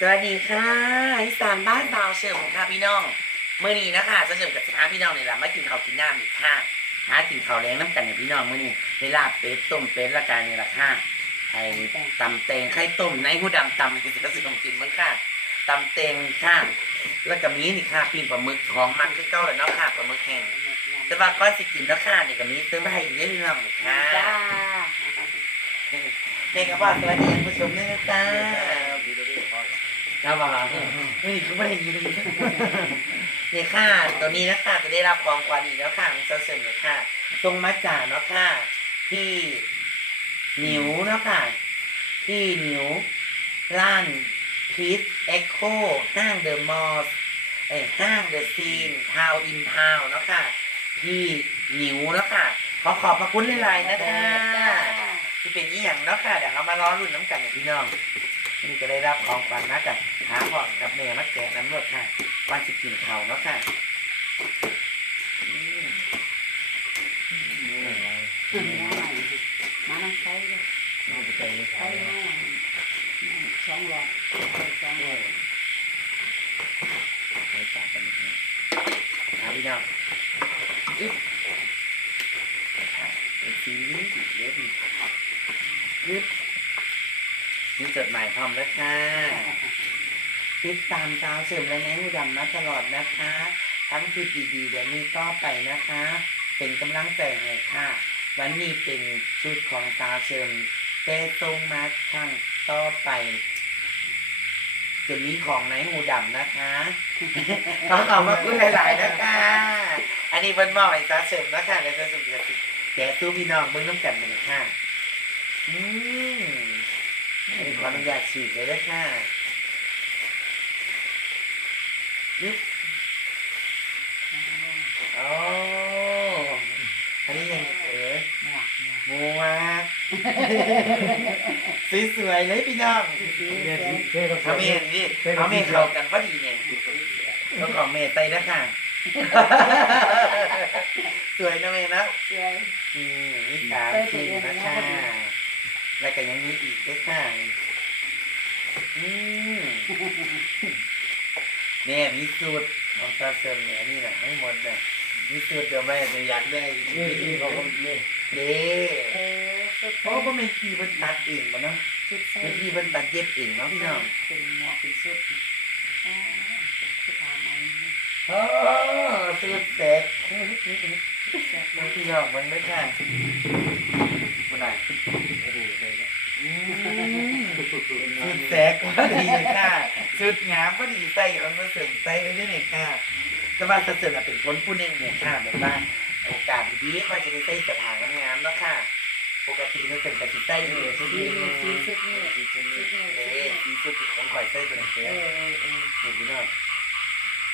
สวัสดีค่ะอีสานบ้านสาวเฉิมค่ะพี่น้องเมื่อนี้นะคะจะเฉิมกับสถานพี่น้องนี่แหละมากินข้าวกินน้ำอีกค่ะหากินข้าวแรงน้ำกันเนี่ยพี่น้องเมื่อนี้ในลาบเป็ดต้มเป็ดละกันนี่แหละค่ะไอ้ตำเตงไข่ต้มในหูดำตำกินจะสิกินมั้งค่ะตำเตงค่ะแล้วก็มีนี่ค่ะปิ้งปลาหมึกของมันคือเก่าแล้วเนาะค่ะปลาหมึกแห้งแต่ว่าก้อนสิกินแล้วค่ะนี่ก็มีซื้อมาให้อีกเรื่องหนึงค่ะจ้าเด็กกับว่าสวัสดีท่านผู้ชมด้วยนะจ๊ะค รับว่าไม่ดีคือไม่ได้ยินเนี่ยค่ะตัวนี้นะคะจะได้รับของขวัญอีกแล้วค่ะของเซาเซนเลยค่ะทรงมาจากเนาะค่ะที่หนิวเนาะค่ะที่หนิวร้านพีทเอ็กโคห้างเดอะมอลล์เอ้ยห้างเดอะซีนทาวอินทาวเนาะค่ะที่หนิวเนาะค่ะขอขอบพระคุณหลายๆนะคะจ้าที่เป็นยี่หยังเนาะค่ะเดี๋ยวเรามาล้อรุ่นน้ำกันกับพี่น้อง นี่จะได้รับของขวัญนะกับหาพ่อกับแม่มาแกะน้ำรวดค่ะวันสิกินเขาเนาะค่ะอืมถึงแล้วมาน้ำใช้เลยใช้แม่สองหลอดสองหลอด ไว้ต่อกันอีกนิดหาพี่น้องอึ๊บค่ะเป็นสีนี้เดี๋ยวดีอึ๊บมี จดหมายพร้อมแล้วค่ะติดตามสาวเสริมและแนงอุดมมาตลอดนะคะ ทั้งคลิปดีๆเดี๋ยวนี้ก็ไปนะคะ เป็นกำลังใจให้ค่ะ วันนี้เป็นชุดของสาเสริมแต่ตรงมาข้างต่อไปจะมีของในหูดำนะคะขอขอบพระคุณหลายๆนะคะ อันนี้เป็นมอบให้สาเสริมนะคะและสาวเสริมจะติดแกะตู้พี่น้องเบิ้งน้ำกันเลยค่ะ อืม อันนี้ขออนุญาตฉีกเลยนะคะยึบโอ้อันนี้ยังเอ๋ยหมวกหมวกมัวสวยๆเลยพี่น้องเอาเมนดิเอาเมนเข้ากันพอดีเนี่ยต้องขอเมนไปแล้วค่ะสวยนะเมนนะสวยอืมมีสามชิ้นนะคะ แล้วก็ยังมีอีกด้วยค่อืมแม่มีสูตรของซาเซิมเนี่ยนี่แหละทั้งหมดนี่ยมีสูตรเดี๋ยวแม่จะอยากได้นี่นี่เขาก็นี่เด้เออสุดเพราะว่าเป็นทีมันตัดเองมันเนาะสุดใส่เป็นทีมันตัดเย็บเองเนาะพี่น้องเป็นหมวกเป็นสุดอ่าสุดทาไมโอ้สูตรแตกแซ่บน้มาองพี่น้องมันไม่ค่มันไหนอืม สูตรแตกก็ดีค่ะสูตรงามก็ดีใส่ของมาเสริมใส่ไว้ด้วยเนี่ยค่ะแต่ว่าถ้าเสริมเป็นคนผู้หนึ่งเนี่ยค่ะแบบว่าโอกาสดีๆก็จะได้ใส่สถานงามแล้วค่ะ ปกติมันเป็นกระติใต้เลยสุดนี้สีสุดนี่สีสุดนี้เลยสีสุดของข่อยใส่เป็นเสืเอออเออเออเห็นพี่น้อง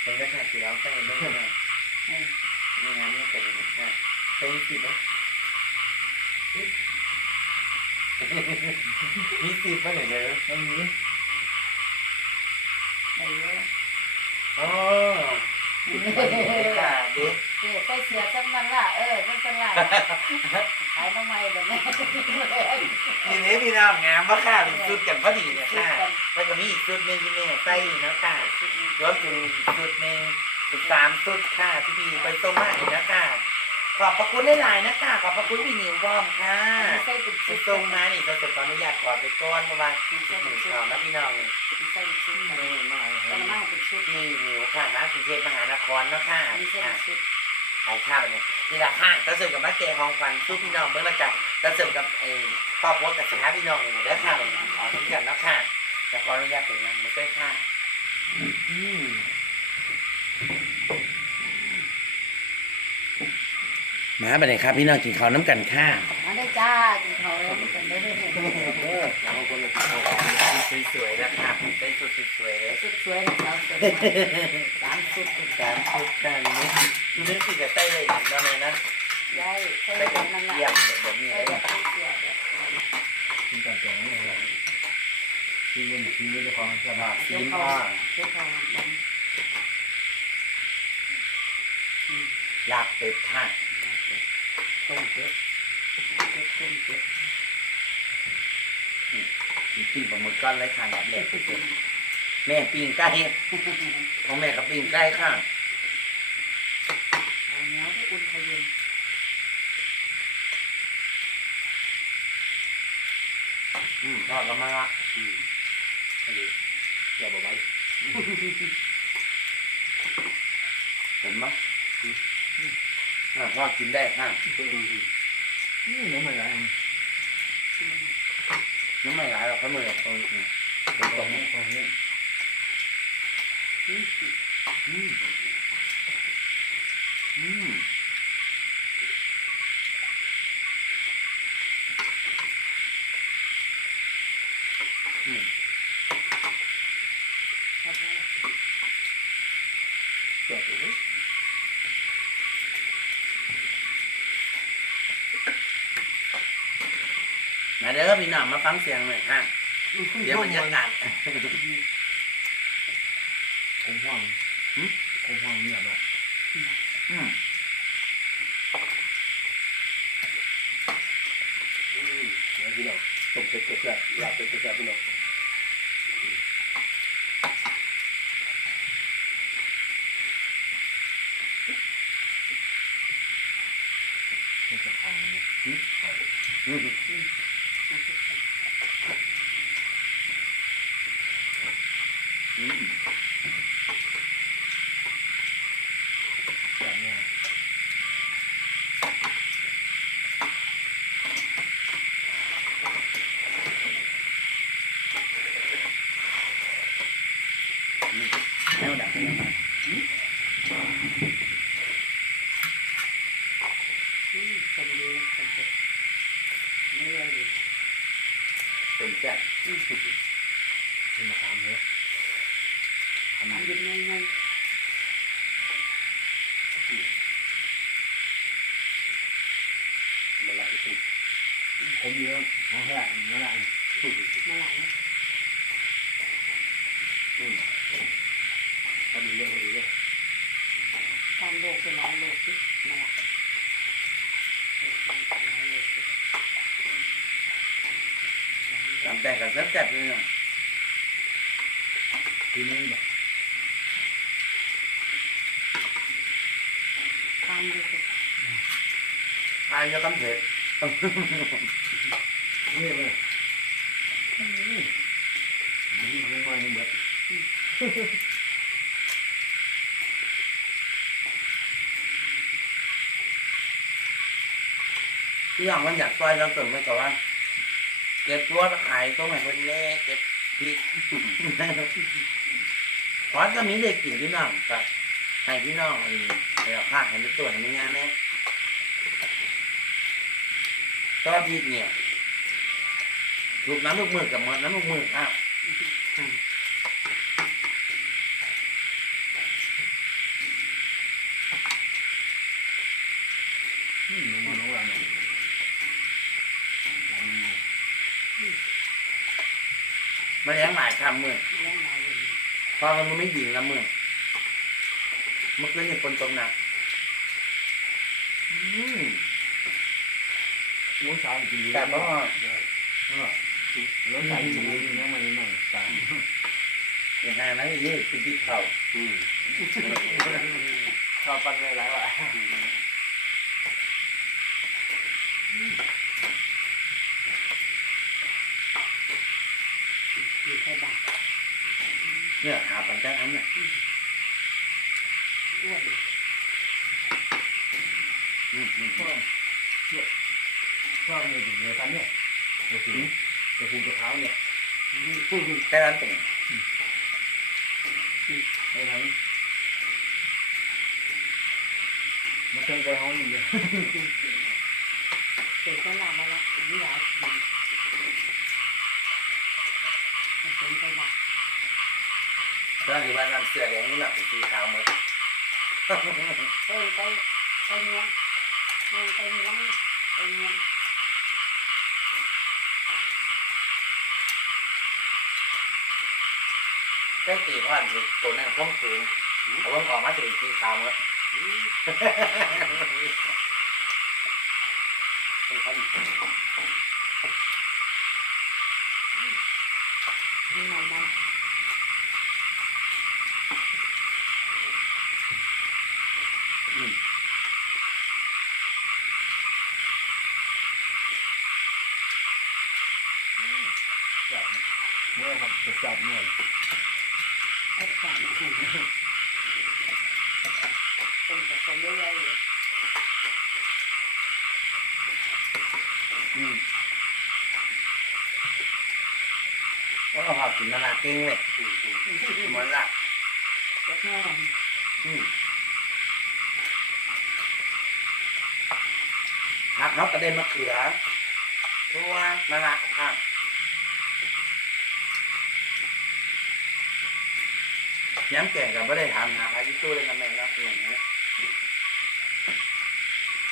เป็นก็ค่ะสีร้องใส่ไม่ใช่ไหมเออนี่งามนี่เป็นค่ะเป็นสีเนาะ มีสีมาไหนเลยไม่มีไปเยอะอ๋อสีไปเลยค่ะเด็กเสียใส่เสียสักมันละเออมันเป็นไรขายทำไมแบบนี้นี่นี่พี่น้องงามว่าค่ะเป็นชุดกันพอดีเนี่ยค่ะแล้วก็มีอีกชุดหนึ่งที่แม่ใส่อยู่นะค่ะรวมถึงอีกชุดหนึ่งอีกสามชุดค่ะที่พี่ไปส่งมาอีกนะค่ะ ขอบพระคุณหลายๆนะคะขอบพระคุณพี่นิวบอมค่ะใส่เป็นไปชุดส่งมานี่เราจะขออนุญาตกอดไปก่อนเพราะว่าที่จะถึงข่าวนะพี่น้องนี่ใส่เป็นชุดตอนนั้นเป็นชุดพี่นิวค่ะนะกรุงเทพมหานครเนาะค่ะมีใส่ค่ะเป็นชุดเอาข้าวไปเนี่ยนี่แหละค่ะจะเสริมกับมาแกงของขวัญสู้พี่น้องเมื่อละกันจะเสริมกับไอ้ครอบครัวกับสินค้าพี่น้องนี่ได้ค่ะเลยขออนุญาตแล้วค่ะจะขออนุญาตเป็นยังไม่ได้ค่ะอืม มาไปเลยครับ พี่น้องกินข้าวน้ำกันค่ะมาได้จ้ากินข้าวแล้วกันได้เลยสวยๆนะครับได้สุดสวยๆเลยสุดสวยนะครับสามสุดสามชุดกันนี่ดูนึกสิจะใส่เลยอย่างนั้นเลยนะได้ใส่ใส่กักันนนั่นแหละเยี่ยมแบบนี้เลยกับเสียแบบที่การแต่งนี่แหละที่เป็นที่เป็นของสบายสีพ่อเจ้าของลาบเป็ดค่ะ ต้มเป็ดเป็ดต้มเป็ดปีปลาหมึกก้อนไรค่ะแบบเล็กสุดแม่ปิ้งไก่ของแม่กับปิ้งไก่ค่ะเอาเนี้ยที่อุ่นเขาเย็นอืมทอดก็มาละอืมอันนี้อย่าบอกไว้เห็นไหม อ่าทอดกินได้ค่ะอืมน้ำมันอะไรน้ำไม่ไหลหรอกเขาเมื่อยตรงนี้ตตรงนี้ตรงนี้อืมอืมอืม เอาไปละ จอดอยู่ มาเด้อพี่น้องมาฟังเสียงหน่อยค่ะเดี๋ยวบรรยากาศคงห้องคงห้องเงียบละอืมอืมแล้วพี่น้องต้มเป็ดกระแซ่บลาบเป็ดกระแซ่บพี่น้องไม่จะเอาเนี่ยอืมเอา อืม เอาไปใส่ อืม แบบเนี้ย แนวดักเนี่ยมา อืมสมบูรณ์สมบูรณ์ไม่เลยดิ เป็นแซ่บ เป็นมะขามเนี่ยอันอันี้นยินง่ายมันละอีกผมเยอะเอาแค่ นั่นแหละๆมาหลายแล้วอืมพอดีเลยพอดีเลยตามโลกไปหลายโลกสิมาละเออหลายโลกสิตามแต่งกับแซ่บๆเลยเนาะทีนี้แบบตามดูสิทานจะกำเผ็ดนี่เลยอืมนี่คงมานี่หมดพี่น้องมันอยากซอยเราเติมไปก่อนว่าเก็บตัวขายตรงไหนคนแน่เก็บพริก พอจะมีเด็กกินพี่น้องกับให้พี่น้องอันนี้ให้เราข้างให้เป็นตัวให้มันงานแน่ก็พริกเนี่ยลูกน้ำลูกมือกับหมดน้ำลูกมืออ้าวอืมมันวันเนี่ยมาเลี้ยงหลายคำมือ เพอมันไม่ยิงละมือเมื่อคืนนี่ฝนตกหนักอืมลูกสาวกินเยอะแต่ก็ลูกสาวกินเยอะยังไม่ไม่ตายอย่างนั้นนะนี่คือพริกเผาอืมชอบปันเลยแล้วอะ อยู่ใครบ้าง เนี่ยหาปันแค่อันเนี่ยอ้วนเลยอืมอืมพ่อพ่อเนี่ยถึงเงินกันเนี่ยตัวสูงตัวสูงตัวเท้าเนี่ยแค่นั้นเองไอ้ทั้งมาเชิญไปห้องอยู่เลยเด็กก็ลามาละนี่หลายคนสนใจละ ตอนที่ว่าน้ำเสื้อแดงนี่หนักสีขาวหมดเออไปไปเนี้ยเออไปเนี้ยไปเนี้ยแค่ตีผ่านคือตัวนั้นคงสูงเอาว่าออกมาจะเป็นสีขาวหมดไปพัน นี่มามา จะจับเนี่ยไอ้ฝันต้มกับคนเยอะแยะเลยอืมว่าเราหอบกินนานาเก่งเลยเหมือนละจักแม่อืมหักเขากระเด็นมะเขือทั่วนานาข้าง ย้ำแก่งกับไม่ได้ถามหาพายุตู้เลยนะแม่นะอย่างนี้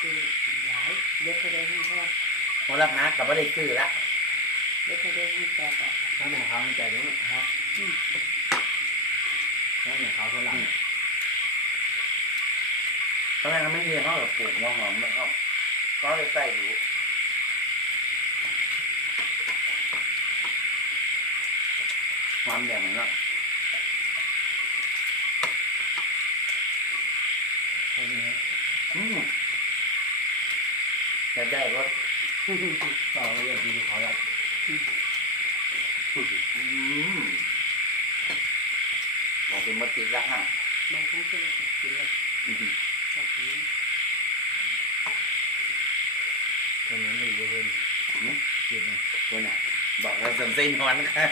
คือหลายเด็กเขาได้ให้พ่อโมละพากับไม่ได้ซื้อละเด็กเขาได้ให้แกอะถ้าหนึ่งเขาใจเนี้ยครับถ้าหนึ่งเขาเท่าไหร่ตอนแรกเขาไม่เรียนเขาแบบปลูกหัวหอมมันเขาเขาเลยใส่อยู่ความแดงมันละ แค่นี้ อืมแต่ได้รสต่อไปอย่างที่เขาอยากอืมบอกเป็นมติดละฮะบางครั้งก็จะกินเลยอืมแบบนี้ตอนนั้นไม่อยู่เพิ่มคิดนะคนน่ะบอกเราสนเส้นนอนค่ะ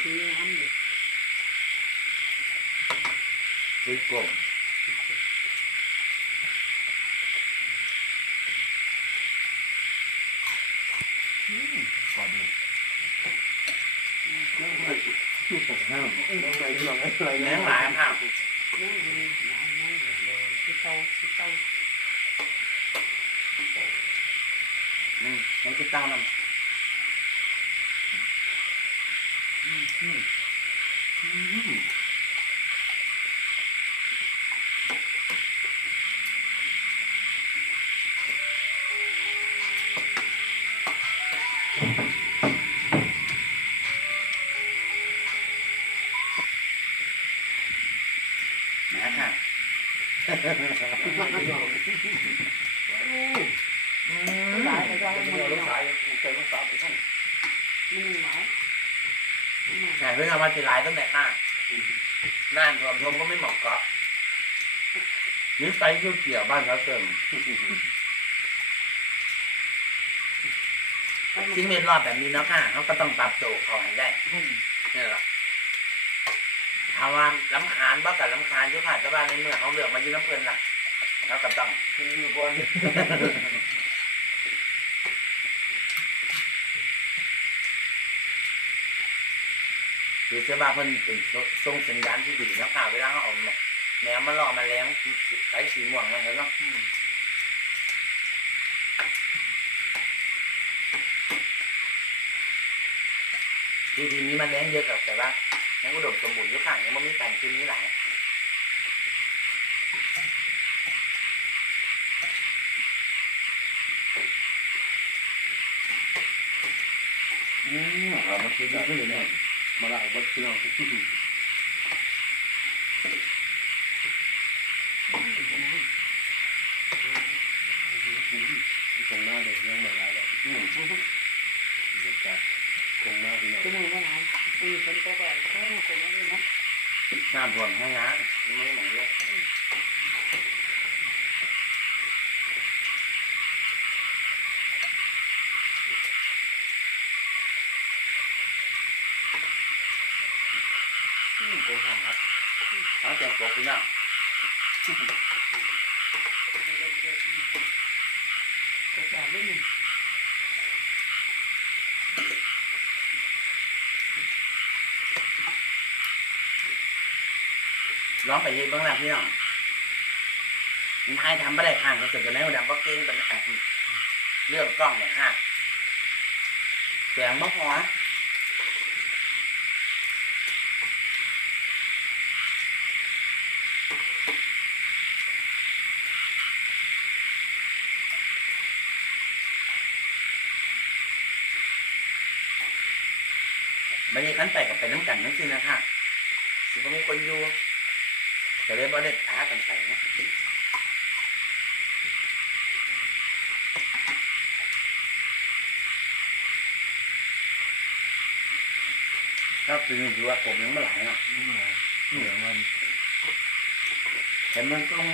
คือน้ำอยู่ คือกลมก่อนดูแม่แม่ง มันหลายแต่เพิ่งเอามาทีหลายตั้งแต่ข้างน่านรวมทมก็ไม่เหมาะกับนี่ไปคือเกี่ยวบ้านเขาเติมที่เม็ดรอบแบบนี้เนาะค่ะเขาก็ต้องปรับตัวเขาให้ได้นี่แหละถามว่าลำคาญบ้ากับลำคาญอยุค่ะแต่ว่าในเมื่อเขาเลือกมาอยืนน้ำเพลินล่ะเขาก็ต้องคืออยู่ก่อน คือเสื้อผ้าเพิ่นเป็นทรงสัญญาณที่ดีนะค่ะเวลาเขาเอาแมวมาล่อมาแล้งไอ้สีม่วงมาเห็นเนาะทีทีนี้มันแล้งเยอะกับแต่ว่ายังอุดมสมบูรณ์ยู่ค่ะยังไม่มีการคืนนี้หลายอืมเรามาคิดดูขึ้นเลยเนี่ย มาละวัดพี่น้องตรงหน้าเด็กยังเหมือนไรแบบอืมเด็กจัดตรงหน้าพี่น้องคือมือว่าหลายอือคนโตก็แค่คนนั้นเลยนะน้ำท่วมแห้งน้ำไม่เหมือนเลยอืมโกงห้องครับ เอาแต่กบไปเนาะก็จะเล่นร้องไปเฮ็ดบ้างแล้วพี่น้องมันทายทำไม่ได้ข้างก็เสร็จกันแล้วดังก็เก่งเป็นแอบเรื่องกล้องเนี่ยค่ะแสงบ่พอไม่ได้ขั้ นไปกับไปน้ำกันทั้งสิ้นนะค่ะสิบ่มีคนอยู่ไปจะได้บ่ได้ท้ากันไปนะถ้าเป็นอย่างที่ว่าผมยังไม่หลายเนาะนี่ไงเหลืองมันแต่มันต้อง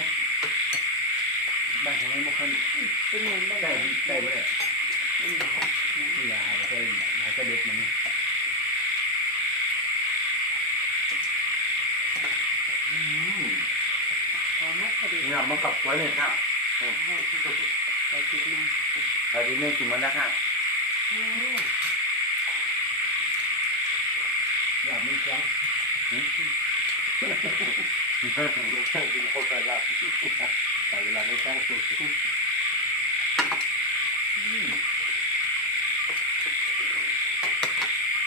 บ้านของมันมันค่อยเป็นเงินได้ใกล้ใกล้ไปเลยเป็นหลายนะที่ยาใกล้หาใกล้เด็ดมันอืม พอมัดพอดีนี่มันกับตัวนี่ครับไปกินมาตอนนี้ไม่กินมันนะครับอยากมีแข็งกินคนกันละแต่เวลาไม่แจ้งสุด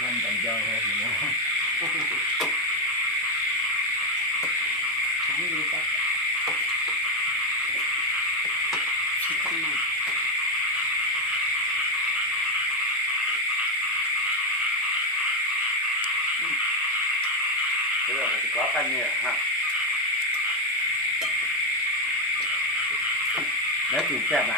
มันกันเจ้าแค่หิว ทั้งดีก็คิดขึ้นมา เรื่อกันเนี่ยฮะแล้วถูกแค่ไหน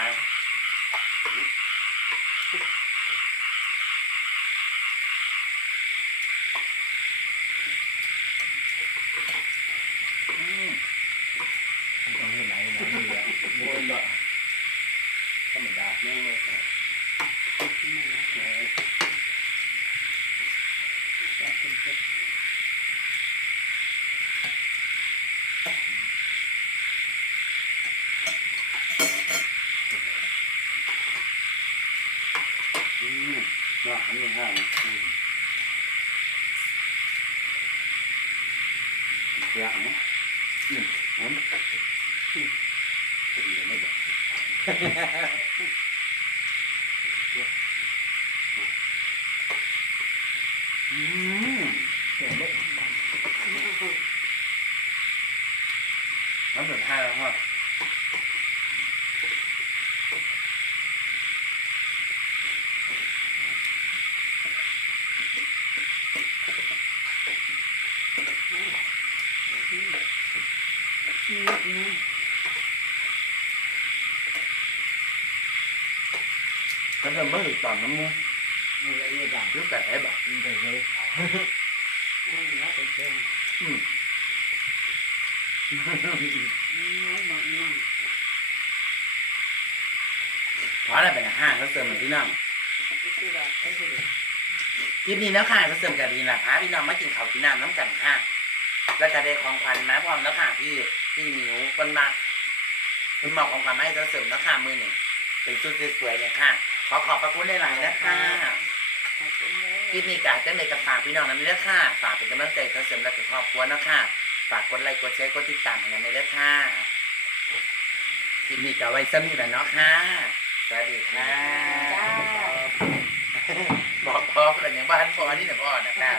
ต้องเห็นไหนไหนนี่แหละโมนดอกธรรมดาเนี่ยเลย ขึ้นมาแล้วจะเป็นเจ็บ อืม น่าหันไม่ห้างเสียงนะอืมอืมดีไงบ้าง อืม เห็นไหม น้ำสุดท้ายแล้วฮะ นี่นี่ ก็จะไม่ถึง ตอนน้ำมูกนี่ละเอียดจังยุบแต่ไอ้แบบนี่แต่เลยนี่แล้วเป็นเจ็บอืมนี่หมดนี่เพราะอะไรเป็นห้างเขาเสริมเหมือนที่นั่นก็คือแบบก็คือคลิปนี้แล้วค่ะเขาเสริมกันดีนะพาพี่น้องมากินข้าวกินน้ำน้ำกันค่ะแล้วก็ได้ของขวัญมาพร้อมแล้วค่ะพี่พี่หมิวคนมาคุณหมอกของขวัญมาให้เขาเสริมแล้วค่ะมือหนึ่งเป็นชุดสวยๆเนี่ยค่ะ ขอขอบพระคุณหลายๆนะคะขอบคุณเลยคลิปนี้กาจะในกับฝากพี่น้องนั้นเลยค่ะ ฝากเป็นกำลังใจเขาเสริมและกับครอบครัวเนาะค่ะ ฝากกดไลค์กดแชร์กดติดตามให้นั้นเลยค่ะคลิปนี้ก็ไว้ซ้ำนี่แหละเนาะค่ะ สวัสดีค่ะจ้าบอกพ่อกันอย่างบ้านพ่อนี่นะพ่อนะครับ